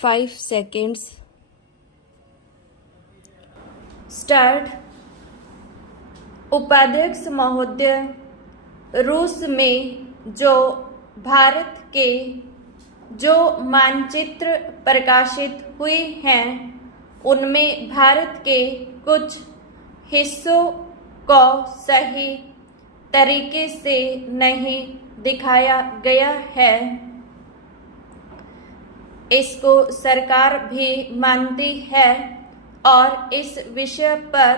5 seconds. Start. उपाध्यक्ष महोदय, रूस में जो भारत के जो मानचित्र प्रकाशित हुए हैं उनमें भारत के कुछ हिस्सों को सही तरीके से नहीं दिखाया गया है। इसको सरकार भी मानती है और इस विषय पर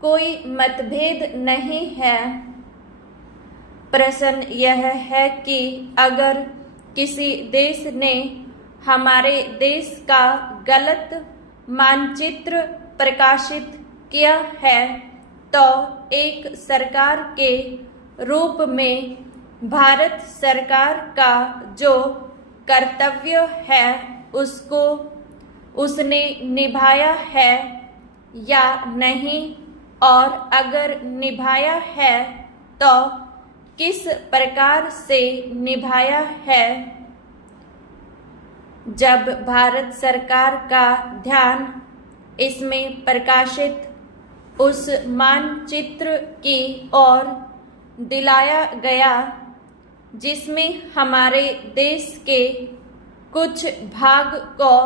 कोई मतभेद नहीं है। प्रश्न यह है कि अगर किसी देश ने हमारे देश का गलत मानचित्र प्रकाशित किया है तो एक सरकार के रूप में भारत सरकार का जो कर्तव्य है उसको उसने निभाया है या नहीं, और अगर निभाया है तो किस प्रकार से निभाया है। जब भारत सरकार का ध्यान इसमें प्रकाशित उस मानचित्र की ओर दिलाया गया जिसमें हमारे देश के कुछ भाग को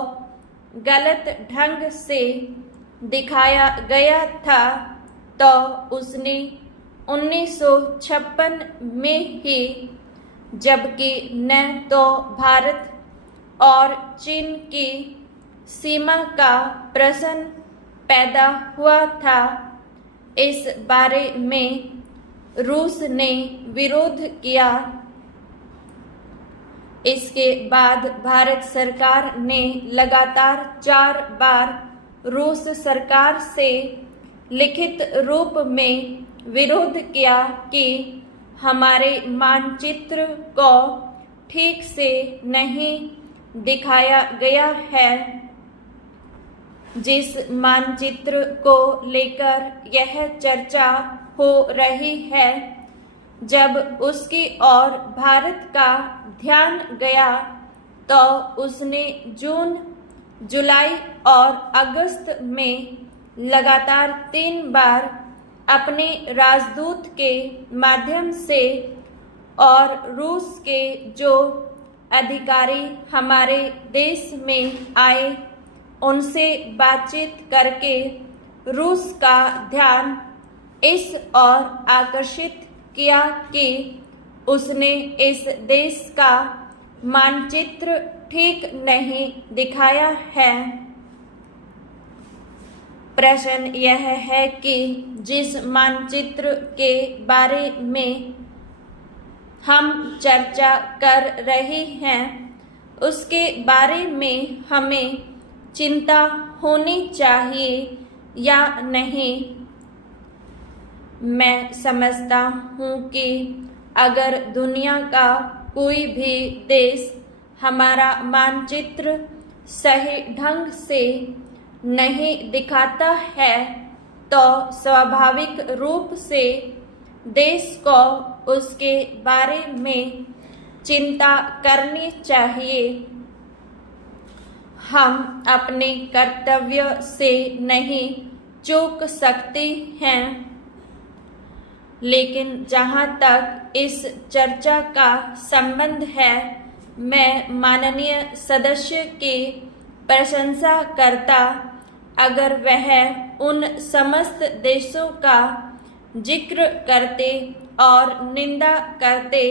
गलत ढंग से दिखाया गया था, तो उसने 1956 में ही, जबकि न तो भारत और चीन की सीमा का प्रश्न पैदा हुआ था, इस बारे में रूस ने विरोध किया। इसके बाद भारत सरकार ने लगातार 4 बार रूस सरकार से लिखित रूप में विरोध किया कि हमारे मानचित्र को ठीक से नहीं दिखाया गया है। जिस मानचित्र को लेकर यह चर्चा हो रही है, जब उसकी ओर भारत का ध्यान गया तो उसने जून, जुलाई और अगस्त में लगातार 3 बार अपने राजदूत के माध्यम से और रूस के जो अधिकारी हमारे देश में आए उनसे बातचीत करके रूस का ध्यान इस ओर आकर्षित किया कि उसने इस देश का मानचित्र ठीक नहीं दिखाया है। प्रश्न यह है कि जिस मानचित्र के बारे में हम चर्चा कर रहे हैं उसके बारे में हमें चिंता होनी चाहिए या नहीं। मैं समझता हूँ कि अगर दुनिया का कोई भी देश हमारा मानचित्र सही ढंग से नहीं दिखाता है तो स्वाभाविक रूप से देश को उसके बारे में चिंता करनी चाहिए। हम अपने कर्तव्य से नहीं चूक सकते हैं, लेकिन जहाँ तक इस चर्चा का संबंध है, मैं माननीय सदस्य की प्रशंसा करता अगर वह उन समस्त देशों का जिक्र करते और निंदा करते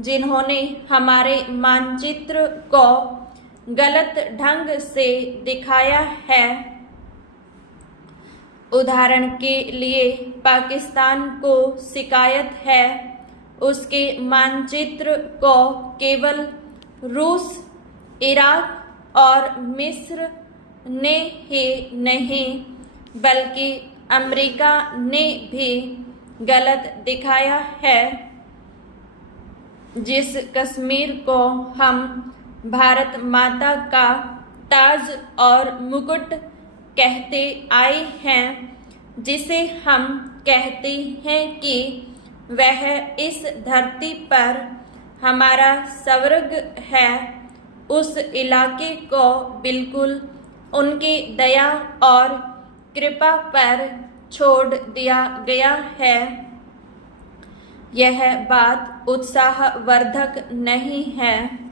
जिन्होंने हमारे मानचित्र को गलत ढंग से दिखाया है। उदाहरण के लिए पाकिस्तान को शिकायत है उसके मानचित्र को केवल रूस, इराक और मिस्र ने ही नहीं बल्कि अमेरिका ने भी गलत दिखाया है। जिस कश्मीर को हम भारत माता का ताज और मुकुट कहते आए हैं, जिसे हम कहते हैं कि वह इस धरती पर हमारा स्वर्ग है, उस इलाके को बिल्कुल उनके दया और कृपा पर छोड़ दिया गया है। यह बात उत्साहवर्धक नहीं है।